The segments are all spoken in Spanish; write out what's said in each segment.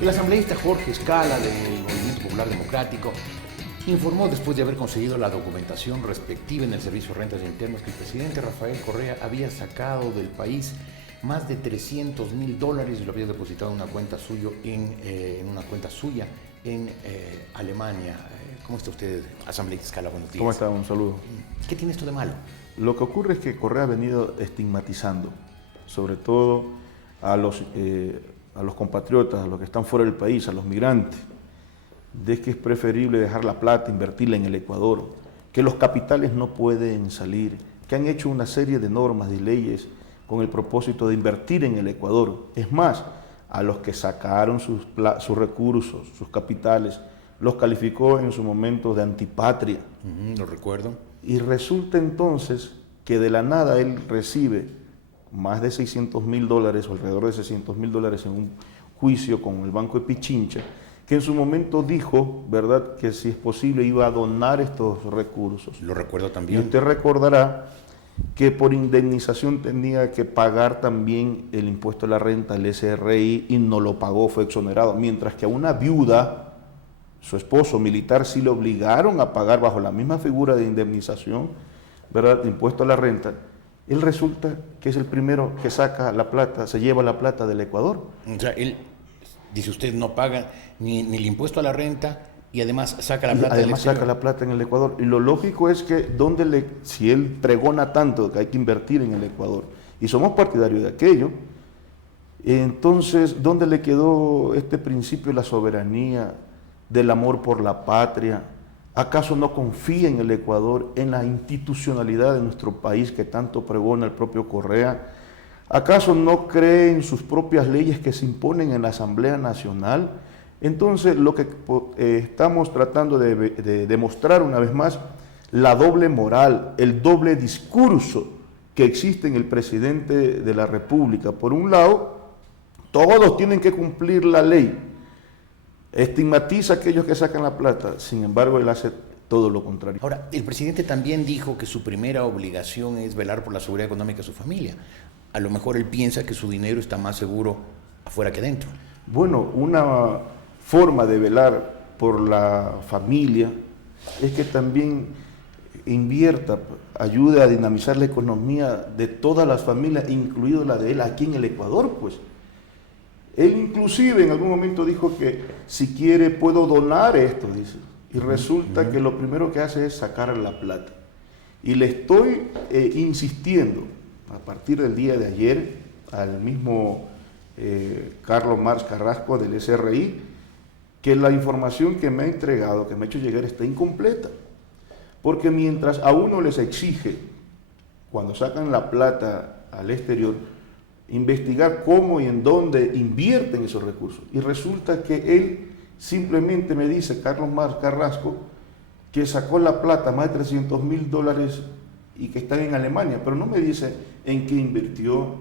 El asambleísta Jorge Escala del Movimiento Popular Democrático informó, después de haber conseguido la documentación respectiva en el Servicio de Rentas Internas, que el presidente Rafael Correa había sacado del país más de $300,000 y lo había depositado en una cuenta suya en Alemania. ¿Cómo está usted, asambleísta Escala? Buenos días. ¿Cómo está? Un saludo. ¿Qué tiene esto de malo? Lo que ocurre es que Correa ha venido estigmatizando, sobre todo a los compatriotas, a los que están fuera del país, a los migrantes, de que es preferible dejar la plata, invertirla en el Ecuador, que los capitales no pueden salir, que han hecho una serie de normas y leyes con el propósito de invertir en el Ecuador. Es más, a los que sacaron sus recursos, sus capitales, los calificó en su momento de antipatria. Lo recuerdo. Y resulta entonces que de la nada él recibe más de $600,000 o alrededor de $600,000 en un juicio con el Banco de Pichincha, que en su momento dijo, ¿verdad?, que si es posible iba a donar estos recursos. Lo recuerdo Y también. usted recordará que por indemnización tenía que pagar también el impuesto a la renta, el SRI, y no lo pagó, fue exonerado. Mientras que a una viuda, su esposo militar, sí le obligaron a pagar bajo la misma figura de indemnización, ¿verdad?, de impuesto a la renta. Él resulta que es el primero que saca la plata, se lleva la plata del Ecuador. O sea, él, dice usted, no paga ni el impuesto a la renta y además saca la plata del Además exterior. saca la plata en el Ecuador. Y lo lógico es que si él pregona tanto que hay que invertir en el Ecuador, y somos partidarios de aquello, entonces, ¿dónde le quedó este principio de la soberanía, del amor por la patria? ¿Acaso no confía en el Ecuador, en la institucionalidad de nuestro país que tanto pregona el propio Correa? ¿Acaso no cree en sus propias leyes que se imponen en la Asamblea Nacional? Entonces, lo que estamos tratando de demostrar una vez más, la doble moral, el doble discurso que existe en el presidente de la República. Por un lado, todos tienen que cumplir la ley. Estigmatiza a aquellos que sacan la plata, sin embargo, él hace todo lo contrario. Ahora, el presidente también dijo que su primera obligación es velar por la seguridad económica de su familia. A lo mejor él piensa que su dinero está más seguro afuera que dentro. Bueno, una forma de velar por la familia es que también invierta, ayude a dinamizar la economía de todas las familias, incluido la de él aquí en el Ecuador, pues. Él inclusive en algún momento dijo que si quiere puedo donar esto, dice. Y resulta que lo primero que hace es sacar la plata. Y le estoy insistiendo a partir del día de ayer al mismo Carlos Marx Carrasco del SRI, que la información que me ha entregado, que me ha hecho llegar, está incompleta. Porque mientras a uno les exige, cuando sacan la plata al exterior, investigar cómo y en dónde invierten esos recursos. Y resulta que él simplemente me dice, Carlos Marx Carrasco, que sacó la plata, más de $300,000 y que están en Alemania, pero no me dice en qué invirtió,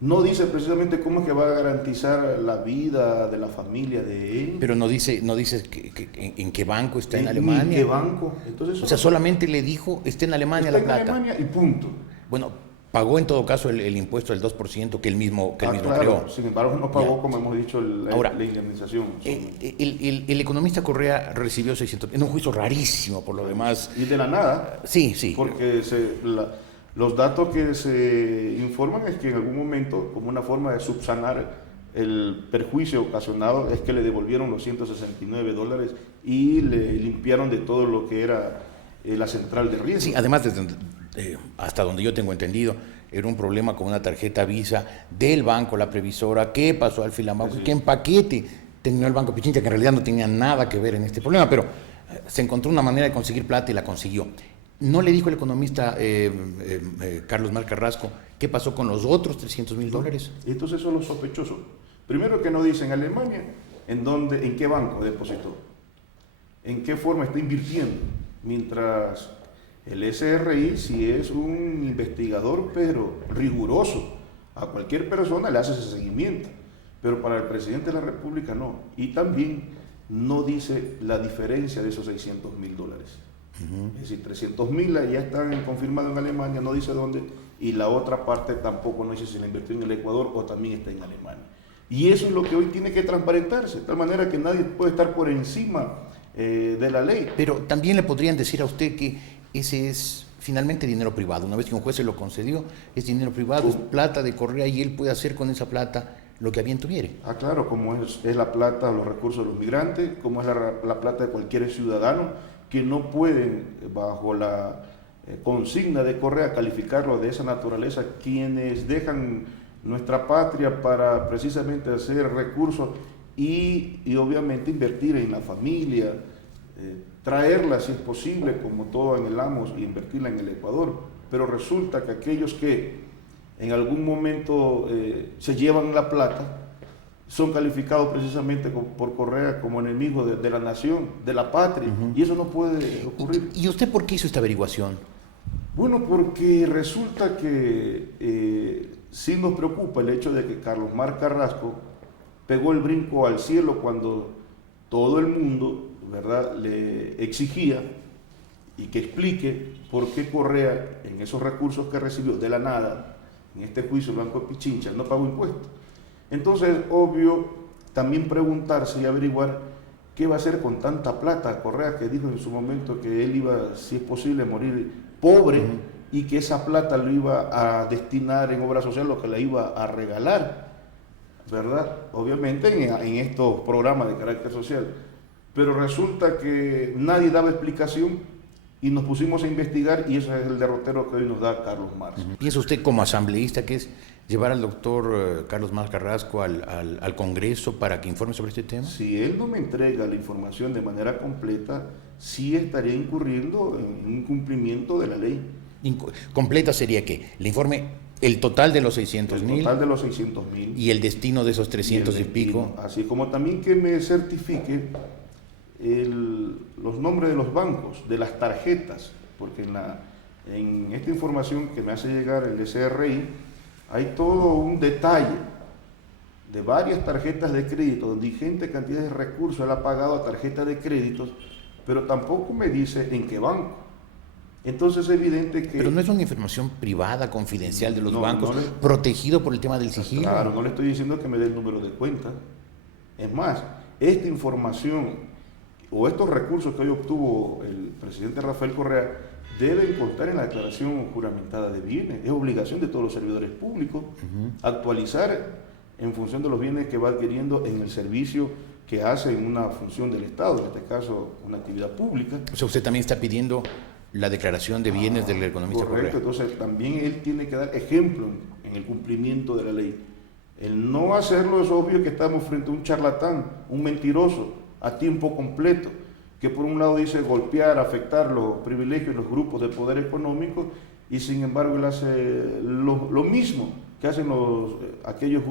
no dice precisamente cómo es que va a garantizar la vida de la familia de él. Pero no dice en qué banco está en Alemania. ¿En qué banco? Entonces, o sea, solamente le dijo, está en Alemania la plata. Está en Alemania y punto. Bueno, pagó en todo caso el impuesto del 2% que él mismo Claro. creó. Sin embargo, no pagó, Ya. como hemos dicho, Ahora, la indemnización. El economista Correa recibió 600, en un juicio rarísimo por lo demás. Y de la nada. Sí, sí. Porque los datos que se informan es que en algún momento, como una forma de subsanar el perjuicio ocasionado, es que le devolvieron los $169 y le limpiaron de todo lo que era la central de riesgo. Sí, además, hasta donde yo tengo entendido, era un problema con una tarjeta Visa del banco, la previsora, que pasó al Filambanco, sí, que en paquete tenía el Banco Pichincha, que en realidad no tenía nada que ver en este problema, pero se encontró una manera de conseguir plata y la consiguió. ¿No le dijo el economista Carlos Marx Carrasco qué pasó con los otros $300,000? Entonces eso es lo sospechoso. Primero, que no dice en Alemania en qué banco depositó, en qué forma está invirtiendo, mientras el SRI sí es un investigador, pero riguroso. A cualquier persona le hace ese seguimiento, pero para el presidente de la República no. Y también no dice la diferencia de esos $600,000. Es decir, 300,000 ya están confirmados en Alemania, no dice dónde, y la otra parte tampoco no dice si la invirtió en el Ecuador o también está en Alemania. Y eso es lo que hoy tiene que transparentarse, de tal manera que nadie puede estar por encima de la ley. Pero también le podrían decir a usted que ese es finalmente dinero privado. Una vez que un juez se lo concedió, es dinero privado, es plata de Correa y él puede hacer con esa plata lo que a bien tuviere. Ah, claro, como es la plata, los recursos de los migrantes, como es la plata de cualquier ciudadano que no pueden, bajo la consigna de Correa, calificarlo de esa naturaleza, quienes dejan nuestra patria para precisamente hacer recursos y obviamente invertir en la familia, traerla si es posible, como todo en el AMOS, e invertirla en el Ecuador. Pero resulta que aquellos que en algún momento se llevan la plata son calificados precisamente por Correa como enemigos de la nación, de la patria, y eso no puede ocurrir. ¿Y usted por qué hizo esta averiguación? Bueno, porque resulta que sí nos preocupa el hecho de que Carlos Mar Carrasco pegó el brinco al cielo cuando todo el mundo, ¿verdad?, le exigía y que explique por qué Correa, en esos recursos que recibió de la nada, en este juicio el Banco de Pichincha, no pagó impuestos. Entonces, obvio, también preguntarse y averiguar qué va a hacer con tanta plata. Correa, que dijo en su momento que él iba, si es posible, morir pobre, y que esa plata lo iba a destinar en obra social, lo que la iba a regalar, ¿verdad? Obviamente en estos programas de carácter social. Pero resulta que nadie daba explicación y nos pusimos a investigar, y ese es el derrotero que hoy nos da Carlos Marx. ¿Piensa usted como asambleísta que es llevar al doctor Carlos Mar Carrasco al Congreso para que informe sobre este tema? Si él no me entrega la información de manera completa, sí estaría incurriendo en un incumplimiento de la ley. ¿Completa sería qué? ¿Le informe el total de los 600,000? El total de los 600,000. ¿Y el destino de esos 300 y pico? Así como también que me certifique los nombres de los bancos, de las tarjetas, porque en esta información que me hace llegar el SRI hay todo un detalle de varias tarjetas de crédito, donde ingente cantidad de recursos él ha pagado a tarjetas de créditos, pero tampoco me dice en qué banco. Entonces es evidente que... Pero no es una información privada, confidencial de los bancos, protegido por el tema del sigilo. Claro, no le estoy diciendo que me dé el número de cuenta. Es más, esta información o estos recursos que hoy obtuvo el presidente Rafael Correa deben constar en la declaración juramentada de bienes. Es obligación de todos los servidores públicos actualizar en función de los bienes que va adquiriendo en el servicio que hace en una función del Estado, en este caso una actividad pública. O sea, usted también está pidiendo la declaración de bienes del economista Correa. Correcto, entonces también él tiene que dar ejemplo en el cumplimiento de la ley. El no hacerlo es obvio que estamos frente a un charlatán, un mentiroso a tiempo completo, que por un lado dice golpear, afectar los privilegios, los grupos de poder económico, y sin embargo él hace lo mismo que hacen aquellos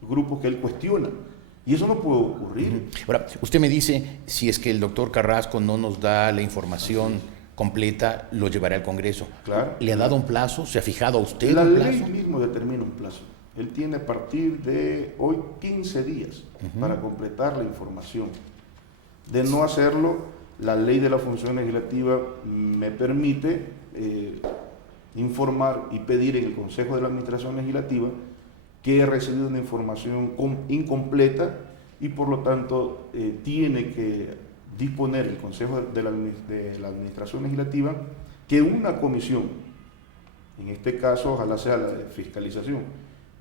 grupos que él cuestiona. Y eso no puede ocurrir. Ahora, usted me dice, si es que el doctor Carrasco no nos da la información completa, lo llevará al Congreso. Claro. ¿Le ha dado un plazo? ¿Se ha fijado a usted la un plazo? La ley mismo determina un plazo. Él tiene a partir de hoy 15 días para completar la información. De no hacerlo, la ley de la función legislativa me permite informar y pedir en el Consejo de la Administración Legislativa que he recibido una información incompleta y por lo tanto tiene que disponer el Consejo de la Administración Legislativa que una comisión, en este caso ojalá sea la de fiscalización,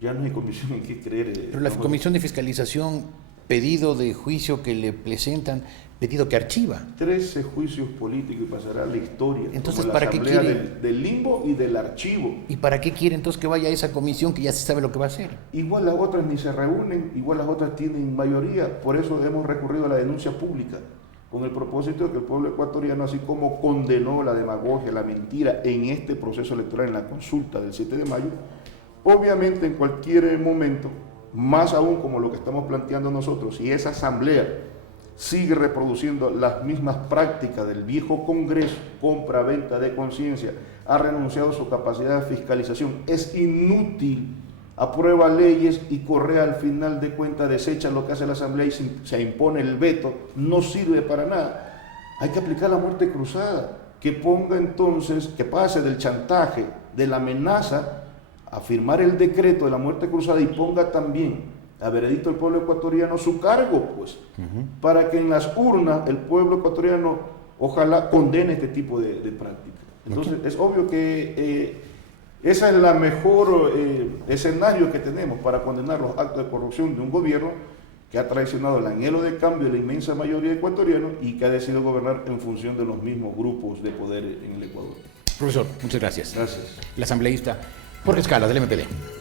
ya no hay comisión en qué creer. Pero la comisión de fiscalización, pedido de juicio que le presentan, pedido que archiva. 13 juicios políticos y pasará a la historia. Entonces, como la ¿para qué quiere? Del limbo y del archivo. ¿Y para qué quiere entonces que vaya a esa comisión que ya se sabe lo que va a hacer? Igual las otras ni se reúnen, igual las otras tienen mayoría, por eso hemos recurrido a la denuncia pública, con el propósito de que el pueblo ecuatoriano, así como condenó la demagogia, la mentira en este proceso electoral, en la consulta del 7 de mayo, obviamente en cualquier momento, más aún como lo que estamos planteando nosotros, si esa asamblea sigue reproduciendo las mismas prácticas del viejo Congreso, compra-venta de conciencia, ha renunciado a su capacidad de fiscalización, es inútil, aprueba leyes y Correa al final de cuentas desecha lo que hace la asamblea y se impone el veto, no sirve para nada. Hay que aplicar la muerte cruzada, que ponga entonces, que pase del chantaje, de la amenaza, a firmar el decreto de la muerte cruzada y ponga también a veredicto del pueblo ecuatoriano su cargo, pues, para que en las urnas el pueblo ecuatoriano ojalá condene este tipo de prácticas. Entonces, es obvio que ese es el mejor escenario que tenemos para condenar los actos de corrupción de un gobierno que ha traicionado el anhelo de cambio de la inmensa mayoría de ecuatorianos y que ha decidido gobernar en función de los mismos grupos de poder en el Ecuador. Profesor, muchas gracias. Gracias. El asambleísta Jorge Escala, del MPD.